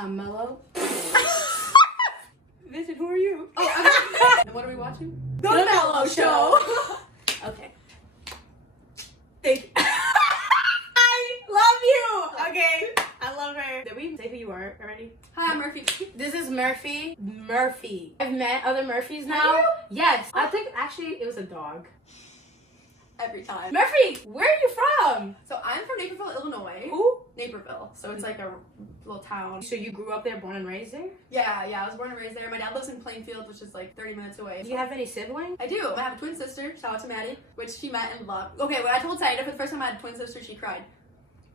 Mellow. Vincent, who are you? Oh, and what are we watching? The Mellow Show. Okay. Thank you. I love you. Okay. I love her. Did we say who you are already? Hi, I'm Murphy. This is Murphy. Murphy. I've met other Murphys now. Have you? Yes. I think actually it was a dog. Every time. Murphy, where are you from? So I'm from Naperville, Illinois. Who? Naperville. So it's like a little town. So you grew up there, born and raised there? Yeah, I was born and raised there. My dad lives in Plainfield, which is like 30 minutes away. Do you have any siblings? I do. I have a twin sister. Shout out to Maddie, which she met and loved. Okay, when I told Saida for the first time I had a twin sister, she cried.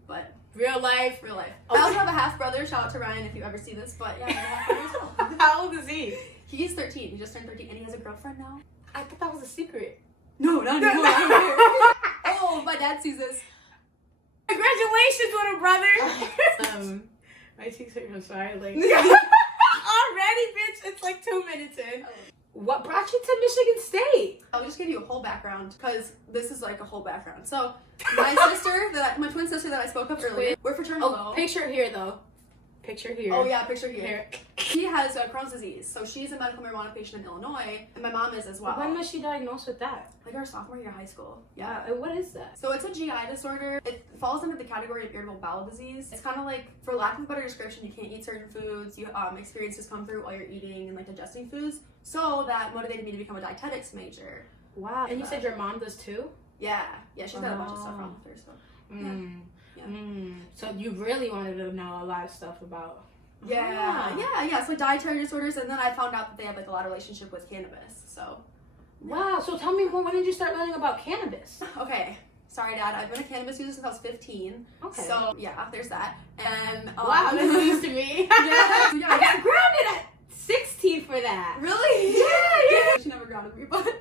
But Real life. real life. Okay. I also have a half brother. Shout out to Ryan if you ever see this. But yeah, I have a half brother as well. How old is he? He's 13. He just turned 13, and he has a girlfriend now. I thought that was a secret. No, not anymore. I don't care. Oh, my dad sees this. Congratulations, little brother. My cheeks hurt. I'm sorry. Like already, bitch. It's like 2 minutes in. What brought you to Michigan State? I'll just give you a whole background because this is like a whole background. So, my my twin sister that I spoke of earlier, we're fraternal. Oh, picture here though. Picture here. Oh yeah, picture here. She has Crohn's disease, so she's a medical marijuana patient in Illinois, and my mom is as well. When was she diagnosed with that? Like our sophomore year of high school. Yeah. What is that? So it's a GI disorder. It falls under the category of irritable bowel disease. It's kind of like, for lack of a better description, you can't eat certain foods. You experience discomfort while you're eating and like digesting foods. So that motivated me to become a dietetics major. Wow. And you said your mom does too? Yeah, she's got a bunch of stuff wrong with her. So So you really wanted to know a lot of stuff about. Yeah. So like dietary disorders, and then I found out that they have like a lot of relationship with cannabis. So. Wow. So tell me, when did you start learning about cannabis? Okay. Sorry, Dad. I've been a cannabis user since I was 15. Okay. So yeah, there's that. And wow, that's news to me. Yeah. I got grounded at 16 for that. Really? Yeah. She never grounded me, but. No,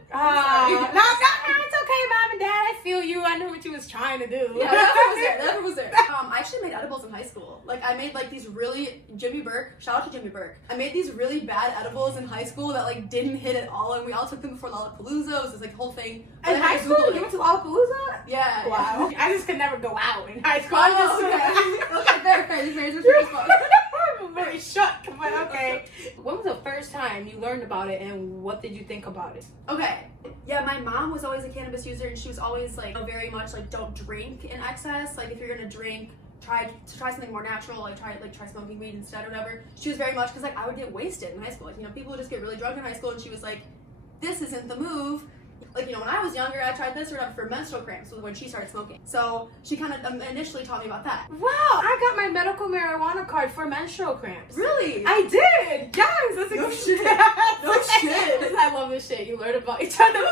it's okay, Mom and Dad. I feel you. I knew what you was trying to do. Yeah, that was there. I actually made edibles in high school. Like, I made like these really Jimmy Burke. Shout out to Jimmy Burke. I made these really bad edibles in high school that like didn't hit at all, and we all took them before Lollapalooza. It was this like whole thing. In high school, you went to Lollapalooza? Yeah. Wow. I just could never go out in high school. Okay, fair. These marriages were as well. I'm very shocked, but okay. When was the first time you learned about it, and what did you think about it? Okay. Yeah, my mom was always a cannabis user, and she was always like very much like don't drink in excess. Like if you're gonna drink, try something more natural. Like try smoking weed instead or whatever. She was very much because like I would get wasted in high school. Like people would just get really drunk in high school, and she was like, this isn't the move. Like, when I was younger, I tried this or whatever for menstrual cramps when she started smoking. So she kind of initially taught me about that. Wow, I got my medical marijuana card for menstrual cramps. Really? I did. Yes, that's a No good shit. No shit. I love this shit. You learn about each other.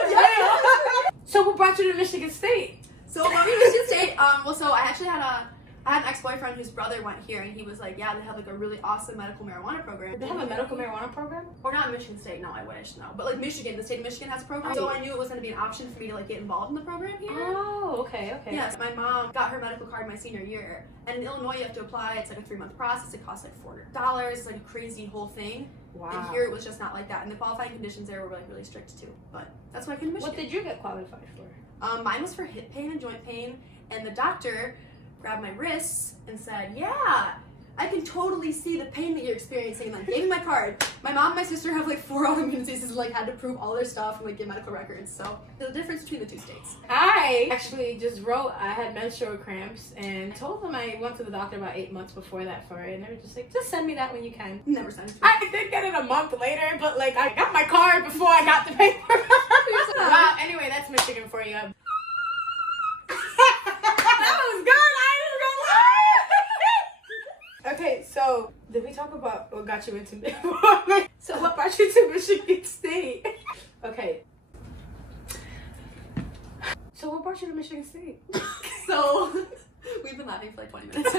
So what brought you to Michigan State? So what we Michigan State, so I actually had an ex-boyfriend whose brother went here, and he was like, yeah, they have like a really awesome medical marijuana program. They have a medical marijuana program? Or not Michigan State, no, I wish, no. But like Michigan, the state of Michigan has a program. So I knew it was going to be an option for me to like get involved in the program here. Oh, okay. Yes, my mom got her medical card my senior year. And in Illinois, you have to apply. It's like a 3-month process. It costs like $400. It's like a crazy whole thing. Wow. And here it was just not like that. And the qualifying conditions there were like really strict too. But that's why I came to Michigan. What did you get qualified for? Mine was for hip pain and joint pain. And the doctor grabbed my wrists and said, yeah, I can totally see the pain that you're experiencing, and like gave me my card. My mom and my sister have like 4 autoimmune diseases and like had to prove all their stuff and like get medical records. So the difference between the 2 states. I actually just wrote I had menstrual cramps and told them I went to the doctor about 8 months before that for it, and they were just like, just send me that when you can. Never sent it to me. I did get it a month later, but like I got my card before I got the paper. Wow, anyway, that's Michigan for you. That was good. Okay, so did we talk about what got you into So what brought you to Michigan State? Okay. So what brought you to Michigan State? So we've been laughing for like 20 minutes.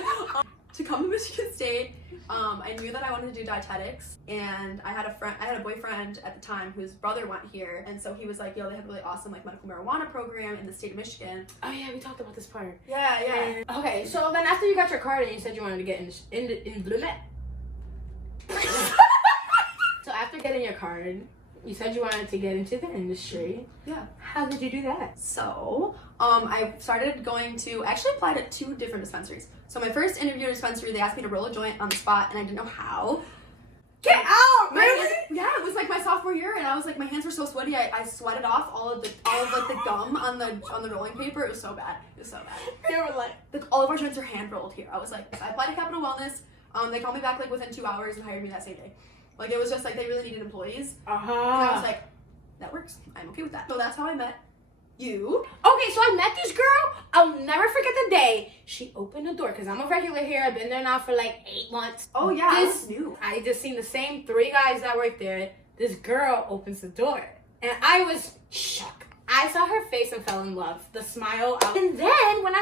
To come to Michigan State, I knew that I wanted to do dietetics, and I had a boyfriend at the time whose brother went here, and so he was like, yo, they have a really awesome like medical marijuana program in the state of Michigan. Oh yeah, we talked about this part. Yeah. And, okay, so then after you got your card and you said you wanted to get in So after getting your card, You said you wanted to get into the industry. Yeah. How did you do that? So, I started going to, I actually applied at 2 different dispensaries. So my first interview dispensary, they asked me to roll a joint on the spot, and I didn't know how. Get out, really? Yeah, it was like my sophomore year, and I was like, my hands were so sweaty, I sweated off all of like the gum on the rolling paper. It was so bad. It was so bad. They were like all of our joints are hand rolled here. I was like, I applied to Capital Wellness. They called me back like within 2 hours and hired me that same day. Like it was just like they really needed employees. And I was like, that works. I'm okay with that. So that's how I met you. Okay, so I met this girl. I'll never forget the day she opened the door because I'm a regular here. I've been there now for like 8 months. Oh yeah, I just seen the same 3 guys that work there. This girl opens the door, and I was shocked. I saw her face and fell in love. The smile. And then when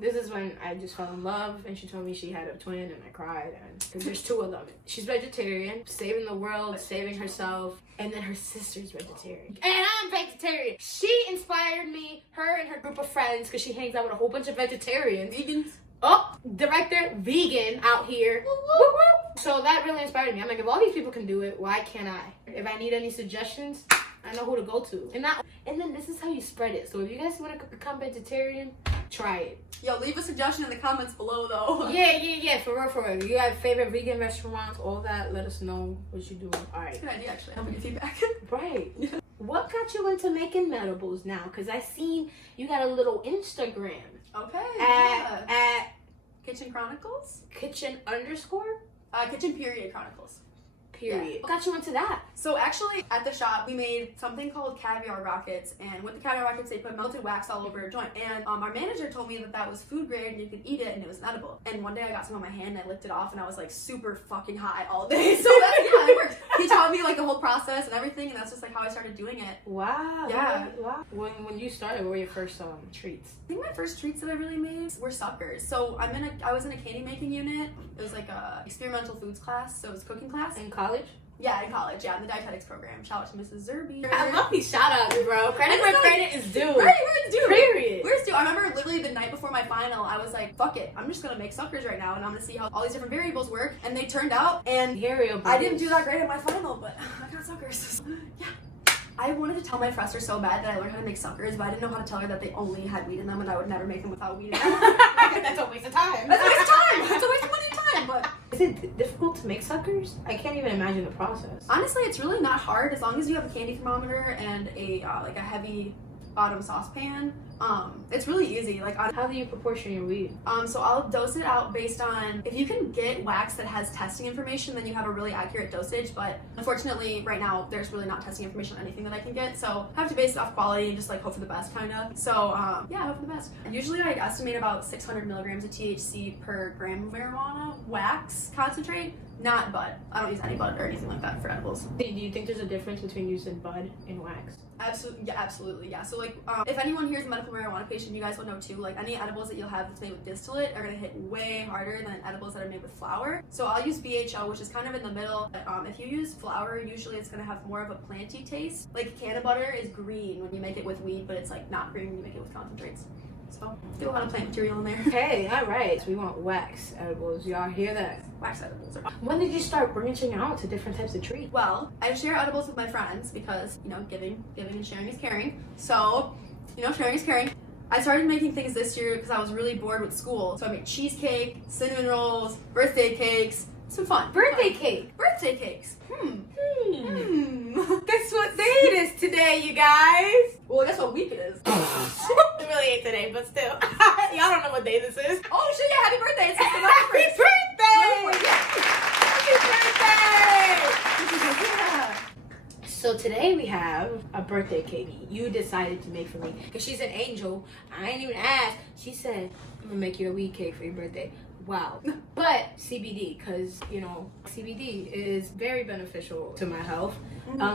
this is when I just fell in love, and she told me she had a twin, and I cried, and because there's 2 of them. She's vegetarian, saving the world, saving herself, and then her sister's vegetarian, and I'm vegetarian. She inspired me, her and her group of friends, because she hangs out with a whole bunch of vegetarians. Vegans. Oh, director, vegan out here. Woo, woo, woo. So that really inspired me. I'm like, if all these people can do it, why can't I? If I need any suggestions, I know who to go to. And then this is how you spread it. So if you guys want to become vegetarian, try it. Yo, leave a suggestion in the comments below though. Yeah, for real. You have favorite vegan restaurants, all that, let us know what you're doing. All right. Good idea, actually. Help me get feedback. Right. What got you into making edibles now? Because I seen you got a little Instagram. Okay. At Kitchen Chronicles? Kitchen_? Kitchen period Chronicles. Period. Yeah. What got you into that? So actually, at the shop, we made something called caviar rockets, and with the caviar rockets, they put melted wax all over a joint. And our manager told me that was food grade, and you could eat it, and it was an edible. And one day, I got some on my hand, and I licked it off, and I was like super fucking high all day. So it worked. He taught me like the whole process and everything, and that's just like how I started doing it. Wow. Yeah. Wow. When you started, what were your first treats? I think my first treats that I really made were suckers. So I was in a candy making unit. It was like a experimental foods class, so it was a cooking class. In college? Yeah, in college. Yeah, in the dietetics program. Shout out to Mrs. Zerby. I love these shout outs, bro. Credit where credit is due. Right, where it's due. Period. Where it's due. I remember literally the night before my final, I was like, fuck it. I'm just gonna make suckers right now, and I'm gonna see how all these different variables work. And they turned out, and I didn't do that great at my final, but I got suckers. Yeah. I wanted to tell my professor so bad that I learned how to make suckers, but I didn't know how to tell her that they only had weed in them, and I would never make them without weed in them. That's a waste of time. That's a waste of time. That's a waste of money and time, but... Is it difficult to make suckers? I can't even imagine the process. Honestly, it's really not hard as long as you have a candy thermometer and a like a heavy bottom saucepan. It's really easy. Like, how do you proportion your weed? So I'll dose it out based on, if you can get wax that has testing information, then you have a really accurate dosage. But unfortunately, right now, there's really not testing information on anything that I can get. So I have to base it off quality and just like hope for the best, kind of. So yeah, hope for the best. Usually I estimate about 600 milligrams of THC per gram of marijuana wax concentrate. Not bud. I don't use any bud or anything like that for edibles. Do you think there's a difference between using bud and wax? Absolutely, yeah. So like, if anyone here is a medical marijuana patient, you guys will know too, like any edibles that you'll have that's made with distillate are gonna hit way harder than edibles that are made with flower. So I'll use BHL, which is kind of in the middle. If you use flower, usually it's gonna have more of a planty taste. Like canna butter is green when you make it with weed, but it's like not green when you make it with concentrates. So do a lot of plant material in there. Hey, all right. So we want wax edibles. Y'all hear that? Wax edibles are... When did you start branching out to different types of treats? Well, I share edibles with my friends because, you know, giving and sharing is caring. So, you know, sharing is caring. I started making things this year because I was really bored with school. So I made cheesecake, cinnamon rolls, birthday cakes. It's been fun. Birthday cake. Birthday cakes. Guess what day it is today, you guys? Well, guess what week it is. It really ain't today, but still. Y'all don't know what day this is. Oh shit, yeah, happy birthday. It's Happy birthday! Yeah. So today we have a birthday cake you decided to make for me. Because she's an angel. I ain't even asked. She said, I'm gonna make you a weed cake for your birthday. Wow. But CBD, because, you know, CBD is very beneficial to my health.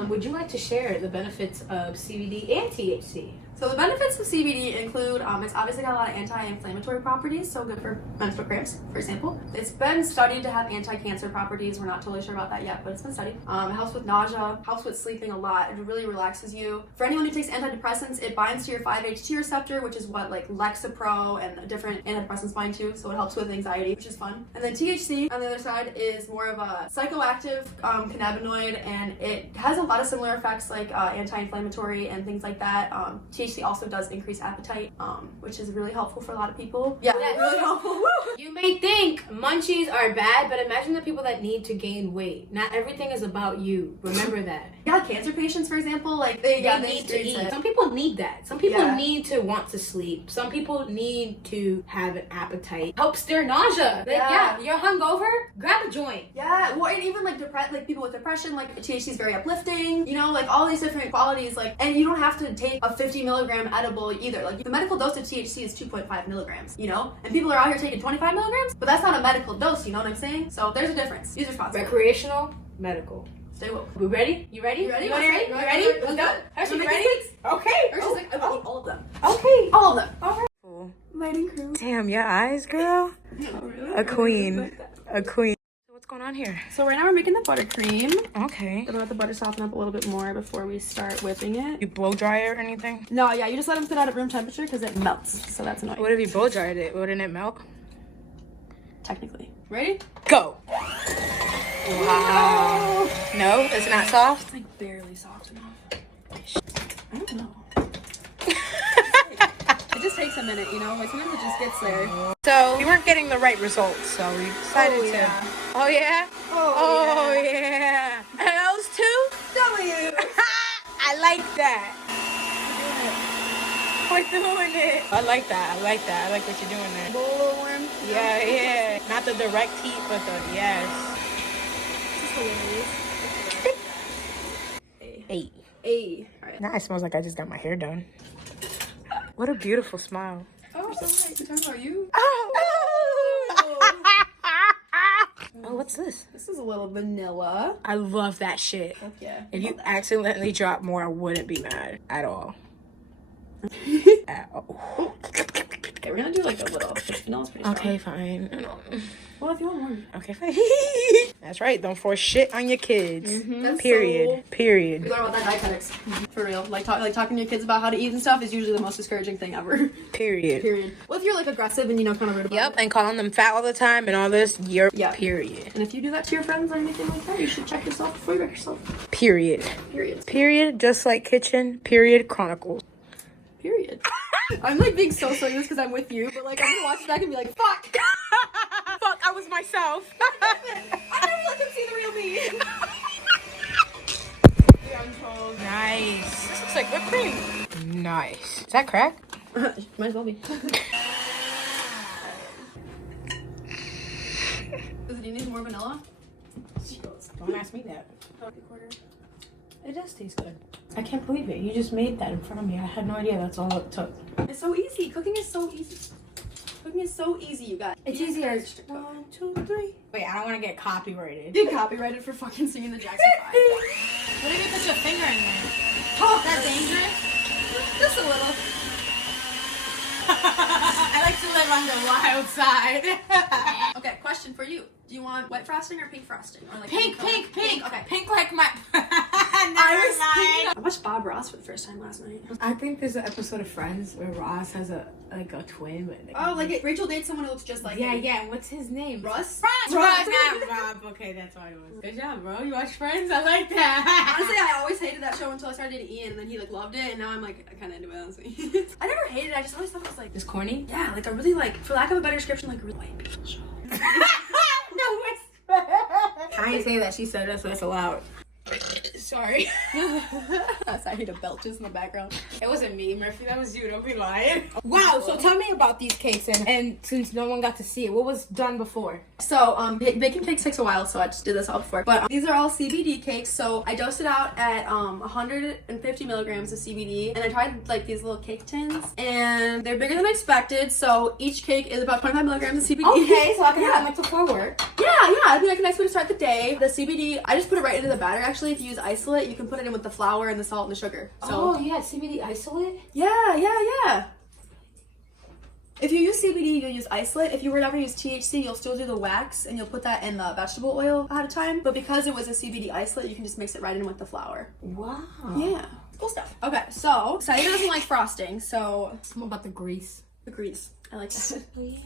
Would you like to share the benefits of CBD and THC? So So the benefits of CBD include, it's obviously got a lot of anti-inflammatory properties, so good for menstrual cramps, for example. It's been studied to have anti-cancer properties. We're not totally sure about that yet, but it's been studied. It helps with nausea, helps with sleeping a lot. It really relaxes you. For anyone who takes antidepressants, it binds to your 5-HT receptor, which is what like Lexapro and different antidepressants bind to, so it helps with anxiety, which is fun. And then THC on the other side is more of a psychoactive cannabinoid, and it has a lot of similar effects like anti-inflammatory and things like that. THC also does increase appetite, which is really helpful for a lot of people. Yeah, really helpful. You may think munchies are bad, but imagine the people that need to gain weight. Not everything is about you. Remember that. Yeah, cancer patients, for example, like they need to eat. Some people need that. Some people need to want to sleep. Some people need to have an appetite. Helps their nausea. Like, you're hungover, grab a joint. Yeah, well, and even like people with depression, like THC is very uplifting. You know, like all these different qualities. Like, and you don't have to take a 50 milligram edible either. Like the medical dose of THC is 2.5 milligrams. You know, and people are out here taking 25 milligrams, but that's not a medical dose. You know what I'm saying? So there's a difference. Use responsibility. Recreational, medical. Stay woke. We ready? You ready? You ready? You ready? Let's go. Hershey, you ready? Okay. Hershey's like, I want all of them. Okay. All of them. All right. Cool. Lighting crew. Damn, your eyes, girl. Oh, really? A queen. A queen. What's going on here? So right now we're making the buttercream. Okay. Gonna let the butter soften up a little bit more before we start whipping it. You blow dry it or anything? No, yeah, you just let them sit out at room temperature because it melts. So that's annoying. What if you blow dried it? Wouldn't it melt? Technically. Ready? Go. Wow. No, it's not soft. It's like barely soft enough. I don't know. It just takes a minute, you know? Like sometimes it just gets there. So we weren't getting the right results, so we decided to. Oh yeah. Oh yeah. And those two? W. I like that. We're doing it. I like that. I like that. I like what you're doing there. Bowl worm. Yeah, yeah. Not the direct heat, but the yes. Eight. All right. Now it smells like I just got my hair done. What a beautiful smile. Oh, so nice. We're talking about you. Oh, what's this? This is a little vanilla. I love that shit. Fuck yeah. If you accidentally drop more, I wouldn't be mad at all. At all. Okay, we're gonna do like a little. Vanilla's pretty strong. Okay, fine. Well, if you want more. Okay, fine. That's right. Don't force shit on your kids. That's Period. so- Period. We learn about that dietetics. For real. Like talking to your kids about how to eat and stuff is usually the most discouraging thing ever. Period. Period. Well, if you're like aggressive and kind of rude about Yep, it. and calling them fat all the time and all this, you're Yeah. period. And if you do that to your friends or anything like that, you should check yourself before you wreck yourself. Period. Period. Period. Just like kitchen. Period. Chronicles. Period. I'm like being so silly this because I'm with you, but like I'm gonna watch it back and be like, fuck. Fuck, I was myself. I never let them see the real me. Nice. This looks like whipped cream. Nice. Is that crack? Might as well be. Do you need more vanilla? Don't ask me that. It does taste good. I can't believe it. You just made that in front of me. I had no idea that's all it took. It's so easy. Cooking is so easy. Cooking is so easy, you guys. It's easier. 1, 2, 3. Wait, I don't want to get copyrighted. You copyrighted for fucking singing the Jackson 5. What if you put your finger in there? Oh, that's dangerous? Just a little. I like to live on the wild side. Okay, question for you. Do you want white frosting or pink frosting? Or like Pink. Okay. Pink like my... I watched Bob Ross for the first time last night. I think there's an episode of Friends where Ross has a twin. But Rachel dates someone who looks just like him. Yeah. What's his name? Russ? Russ. Not Rob. Okay, that's what it was. Good job, bro. You watch Friends? I like that. Honestly, I always hated that show until I started dating Ian, and then he like loved it, and now I'm like kind of into it. Honestly, I never hated it. I just always thought it was like It's corny? yeah, like a really like, for lack of a better description, like really white people show. No respect. I ain't say that. She said that, so it's allowed. Sorry. I hear the belches in the background. It wasn't me, Murphy. That was you. Don't be lying. Wow. So tell me about these cakes, and since no one got to see it, what was done before? So, baking cakes takes a while, so I just did this all before. But these are all CBD cakes, so I dosed it out at 150 milligrams of CBD, and I tried like these little cake tins, and they're bigger than I expected. So each cake is about 25 milligrams of CBD. Okay, so I can have them before work. Yeah, it'd be like a nice way to start the day. The CBD, I just put it right into the batter. Actually, if you use ice isolate, you can put it in with the flour and the salt and the sugar. So, oh, you had CBD isolate? yeah. If you use CBD, you'll use isolate. If you were ever use THC, you'll still do the wax and you'll put that in the vegetable oil ahead of time. But because it was a CBD isolate, you can just mix it right in with the flour. Wow. Yeah. Cool stuff. Okay, so Saida doesn't like frosting, so What about the grease? the grease. I like that. Oh, yeah.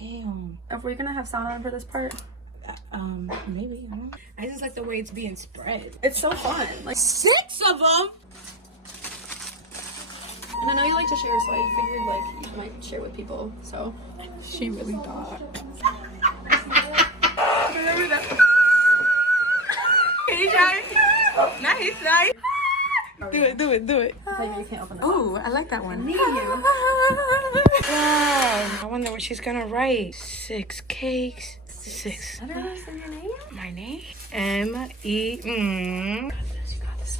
Damn. Are we gonna have sound on for this part? Maybe. I just like the way it's being spread. It's so fun. Like, 6 of them? and I know you like to share, so I figured like you might share with people. So She really thought. Can you try it? Nice. Do it. I thought you can't open it. Ooh, I like that one. Me you. Wow. I wonder what she's gonna write. 6 cakes. 6. What else in your name? My name? M-E. You got this.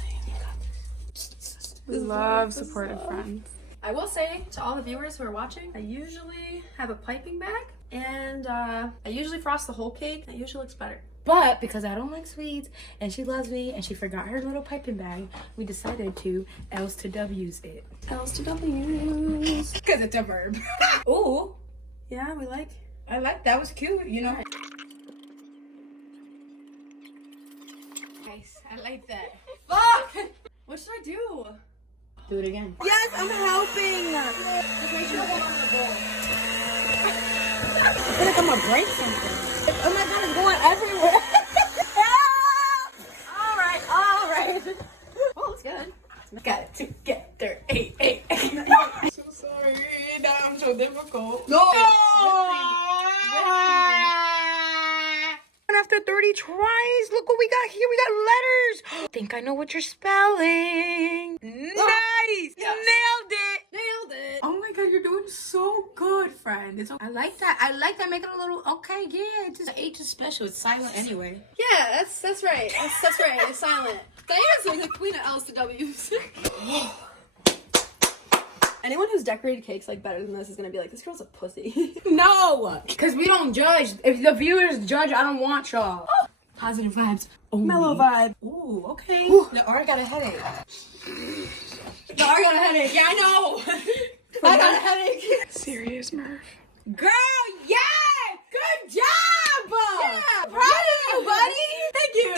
Love supportive friends. I will say to all the viewers who are watching, I usually have a piping bag and I usually frost the whole cake. It usually looks better. But because I don't like sweets and she loves me and she forgot her little piping bag, we decided to L's to W's it. L's to W's. Because it's a verb. Ooh, Yeah, we like. I like that. Was cute, you know. Nice. I like that. Fuck! What should I do? Do it again. Yes, I'm helping. Just make sure you hold on to the bowl. I feel like I'm gonna break something. Oh my god, it's going everywhere. All right. Oh, that's good. Got it together. 8. I'm so sorry. That I'm so difficult. No. And after 30 tries, look what we got here. We got letters. I think I know what you're spelling. Nice. Yes. Nailed it. Nailed it. Oh my god, you're doing so good, friend. It's okay. I like that. Make it a little okay. Yeah, it's just H is special. It's silent anyway. Yeah, that's right. That's right. It's silent. Diana's like the queen of L's to W's. Anyone who's decorated cakes like better than this is gonna be like, this girl's a pussy. No, because we don't judge. If the viewers judge, I don't want y'all. Positive vibes. Only. Mellow vibe. Ooh, okay. Ooh. The R got a headache. No, I got a headache. Yeah, I know. I got a headache. Serious, Murph. Girl, yeah! Good job! Yeah, Proud of you, buddy! Thank you.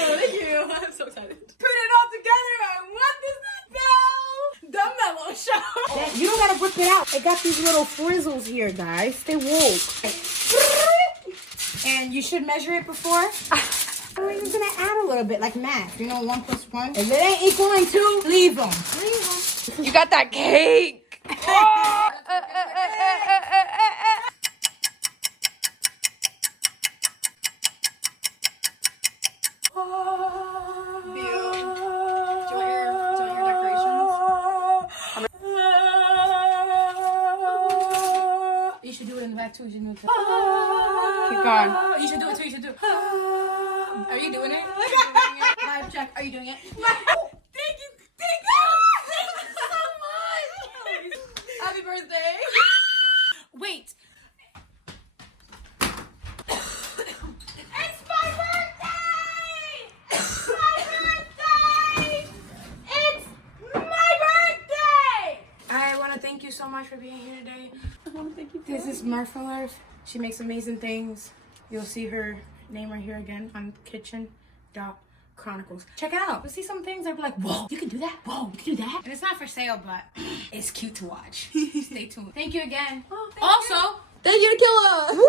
I'm so excited. Put it all together and what does it spell? The Mellow Show. You don't gotta whip it out. It got these little frizzles here, guys. Stay woke. And you should measure it before. We're just gonna add a little bit, like math. You know, 1 + 1. If it ain't equaling 2, leave them. You got that cake. You should do it in the back too. You should do it too. Keep going. You should do it too. You should do it. Are you doing it? Vibe check. Are you doing it? Thank you. Thank you so much. Happy birthday. Wait. It's my birthday! It's my birthday! It's my birthday! I want to thank you so much for being here today. I want to thank you. This is Murph for Life. She makes amazing things. You'll see her name right here again on kitchen.chronicles. Check it out. You'll see some things that be like, whoa, you can do that? Whoa, you can do that? And it's not for sale, but it's cute to watch. Stay tuned. Thank you again. Oh, Also, thank you to Killa. woo!